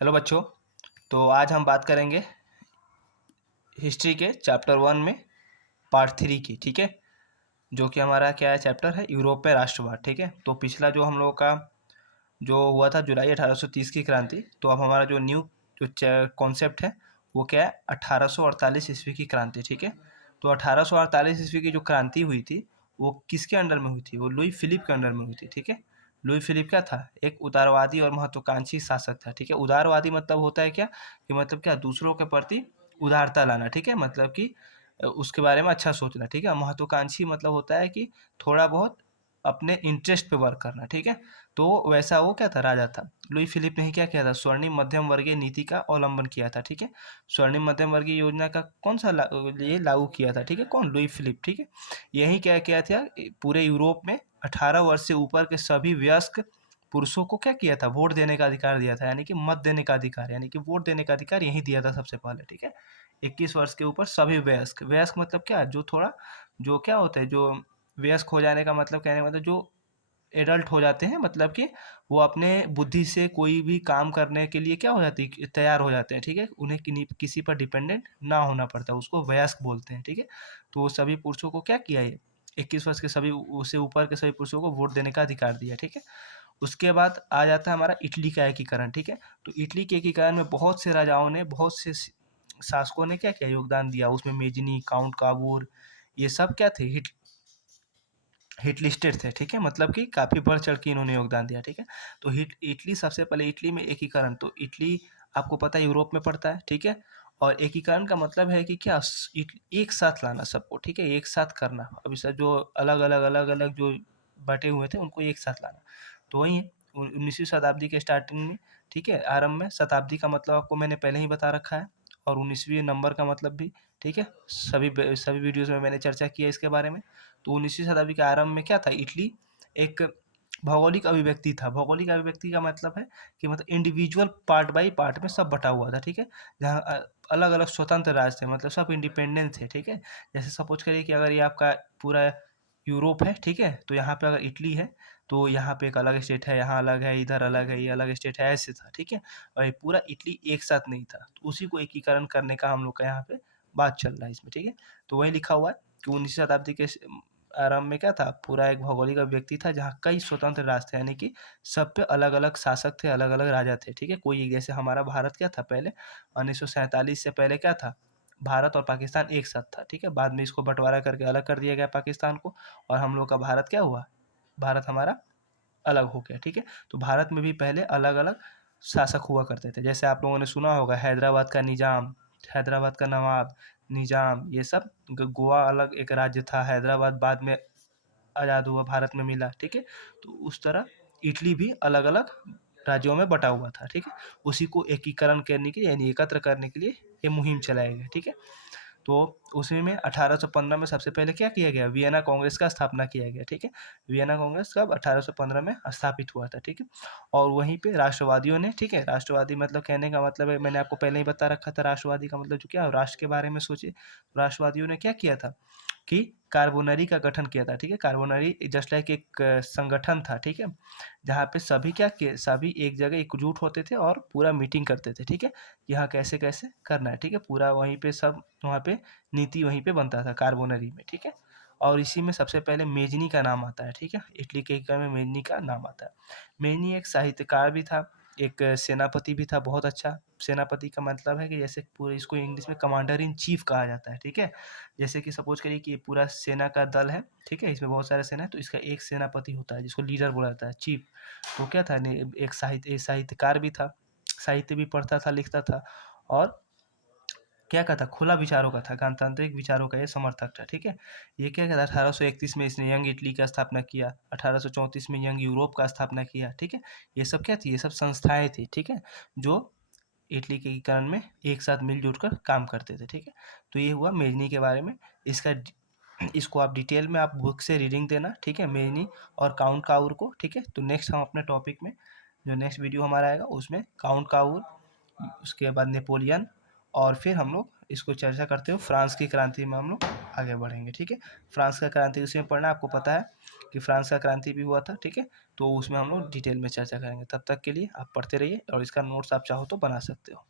Hello बच्चों। तो आज हम बात करेंगे हिस्ट्री के चैप्टर 1 में पार्ट 3 की। ठीक है, जो कि हमारा क्या है, चैप्टर है यूरोप में राष्ट्रवाद। ठीक है, तो पिछला जो हम लोगों का जो हुआ था जुलाई 1830 की क्रांति, तो अब हमारा जो न्यू जो कॉन्सेप्ट है वो क्या है, 1848 ईस्वी की क्रांति। ठीक है, तो 1848 ईस्वी की जो क्रांति हुई थी वो किसके अंडर में हुई थी? वो लुई फिलिप के अंडर में हुई थी। ठीक है, लुई फिलिप क्या था? एक उदारवादी और महत्वाकांक्षी शासक था। ठीक है, उदारवादी मतलब होता है क्या कि मतलब क्या, दूसरों के प्रति उदारता लाना। ठीक है, मतलब कि उसके बारे में अच्छा सोचना। ठीक है, महत्वाकांक्षी मतलब होता है कि थोड़ा बहुत अपने इंटरेस्ट पे वर्क करना। ठीक है, तो वैसा वो क्या था, राजा था। लुई फिलिप ने ही क्या किया था, स्वर्णिम मध्यम वर्गीय नीति का अवलंबन किया था। ठीक है, स्वर्णिम मध्यम वर्गीय योजना का कौन सा ये लागू किया था? ठीक है, कौन? Louis Philippe. ठीक है, यही क्या किया था, पूरे यूरोप में 18 वर्ष से ऊपर के सभी वयस्क पुरुषों को क्या किया था, वोट देने का अधिकार दिया था। यानी कि मत देने का अधिकार, यानी कि वोट देने का अधिकार यही दिया था सबसे पहले। ठीक है, 21 वर्ष के ऊपर सभी वयस्क। वयस्क मतलब क्या, जो थोड़ा, जो क्या होता है, जो वयस्क हो जाने का मतलब, कहने का मतलब जो एडल्ट हो जाते हैं, मतलब कि वो अपने बुद्धि से कोई भी काम करने के लिए क्या हो जाती है, तैयार हो जाते हैं। ठीक है, उन्हें किसी पर डिपेंडेंट ना होना पड़ता, उसको वयस्क बोलते हैं। ठीक है, तो वो सभी पुरुषों को क्या किया, ये 21 वर्ष के सभी, उससे ऊपर के सभी पुरुषों को वोट देने का अधिकार दिया। ठीक है, उसके बाद आ जाता है हमारा इटली का एकीकरण। ठीक है, तो इटली के एकीकरण में बहुत से राजाओं ने, बहुत से शासकों ने क्या किया, योगदान दिया। उसमें मेजनी, काउंट काबूर, ये सब क्या थे, हिट लिस्टेड थे। ठीक है, मतलब कि काफ़ी बढ़ चढ़ के इन्होंने योगदान दिया। ठीक है, तो इटली सबसे पहले, इटली में एकीकरण, तो इटली आपको पता है यूरोप में पड़ता है। ठीक है, और एकीकरण का मतलब है कि क्या, एक साथ लाना सबको। ठीक है, एक साथ करना। अभी सब जो अलग अलग जो बटे हुए थे उनको एक साथ लाना, तो वही है 19वीं शताब्दी के स्टार्टिंग में। ठीक है, आरंभ में। शताब्दी का मतलब आपको मैंने पहले ही बता रखा है, और 19वीं नंबर का मतलब भी। ठीक है, सभी वीडियोज़ में मैंने चर्चा की है इसके बारे में। तो 19वीं शताब्दी के आरंभ में क्या था, इटली एक भौगोलिक अभिव्यक्ति था। भौगोलिक अभिव्यक्ति का मतलब है कि मतलब इंडिविजुअल पार्ट बाई पार्ट में सब बटा हुआ था। ठीक है, जहाँ अलग अलग स्वतंत्र राज्य थे, मतलब सब इंडिपेंडेंट थे। ठीक है, जैसे सपोज करिए कि अगर ये आपका पूरा यूरोप है, ठीक है, तो यहाँ पे अगर इटली है तो यहाँ पे एक अलग स्टेट है, यहाँ अलग है, इधर अलग है, ये अलग स्टेट है, ऐसे था। ठीक है, और ये पूरा इटली एक साथ नहीं था, तो उसी को एकीकरण करने का हम लोग का यहाँ पे बात चल रहा है इसमें। ठीक है, तो वही लिखा हुआ है कि 19वीं शताब्दी के आरंभ में क्या था, पूरा एक भौगोलिक व्यक्ति था जहाँ कई स्वतंत्र राज्य थे, यानी कि सब पे अलग अलग शासक थे, अलग अलग राजा थे। ठीक है, कोई, जैसे हमारा भारत क्या था पहले, 1947 से पहले क्या था, भारत और पाकिस्तान एक साथ था। ठीक है, बाद में इसको बंटवारा करके अलग कर दिया गया पाकिस्तान को, और हम लोग का भारत क्या हुआ, भारत हमारा अलग हो गया। ठीक है, तो भारत में भी पहले अलग अलग शासक हुआ करते थे। जैसे आप लोगों ने सुना होगा हैदराबाद का निजाम, हैदराबाद का नवाब, निजाम, ये सब। गोवा अलग एक राज्य था, हैदराबाद बाद में आज़ाद हुआ, भारत में मिला। ठीक है, तो उस तरह इटली भी अलग अलग राज्यों में बटा हुआ था। ठीक है, उसी को एकीकरण करने के लिए, यानी एकत्र करने के लिए ये मुहिम चलाया गया। ठीक है, तो उसी में 1815 में सबसे पहले क्या किया गया, वियना कांग्रेस का स्थापना किया गया। ठीक है, वियना कांग्रेस कब, 1815 में स्थापित हुआ था। ठीक है, और वहीं पे राष्ट्रवादियों ने, ठीक है, राष्ट्रवादी मतलब कहने का मतलब है, मैंने आपको पहले ही बता रखा था, राष्ट्रवादी का मतलब जो क्या, राष्ट्र के बारे में सोचे। राष्ट्रवादियों ने क्या किया था कि कार्बोनरी का गठन किया था। ठीक है, कार्बोनरी जस्ट लाइक एक संगठन था। ठीक है, जहाँ पे सभी क्या के सभी एक जगह एकजुट होते थे और पूरा मीटिंग करते थे। ठीक है, यहाँ कैसे कैसे करना है। ठीक है, पूरा वहीं पे सब, वहाँ पे नीति वहीं पे बनता था कार्बोनरी में। ठीक है, और इसी में सबसे पहले मेजनी का नाम आता है। ठीक है, इटली के एकीकरण में मेजनी का नाम आता है। मेजनी एक साहित्यकार भी था, एक सेनापति भी था, बहुत अच्छा। सेनापति का मतलब है कि जैसे पूरे, इसको इंग्लिश में कमांडर इन चीफ कहा जाता है। ठीक है, जैसे कि सपोज करिए कि ये पूरा सेना का दल है। ठीक है, इसमें बहुत सारे सेना है, तो इसका एक सेनापति होता है जिसको लीडर बोला जाता है, चीफ। तो क्या था, एक साहित्यकार भी था, साहित्य भी पढ़ता था, लिखता था, और क्या कहता, खुला विचारों का था, गणतांत्रिक विचारों का ये समर्थक था। ठीक है, ये क्या कहता, 1831 में इसने यंग इटली का स्थापना किया, 1834 में यंग यूरोप का स्थापना किया। ठीक है, ये सब क्या थी, ये सब संस्थाएं थी। ठीक है, जो इटली के एकीकरण में एक साथ मिलजुल कर काम करते थे। ठीक है, तो ये हुआ मेजनी के बारे में। इसका इसको आप डिटेल में आप बुक से रीडिंग देना। ठीक है, मेजनी और काउंट काउर को। ठीक है, तो नेक्स्ट हम अपने टॉपिक में, जो नेक्स्ट वीडियो हमारा आएगा उसमें काउंट काउर, उसके बाद नेपोलियन और फिर हम लोग इसको चर्चा करते हुए फ्रांस की क्रांति में हम लोग आगे बढ़ेंगे, ठीक है। फ्रांस का क्रांति उसी में पढ़ना, आपको पता है कि फ्रांस का क्रांति भी हुआ था, ठीक है। तो उसमें हम लोग डिटेल में चर्चा करेंगे। तब तक के लिए आप पढ़ते रहिए और इसका नोट्स आप चाहो तो बना सकते हो।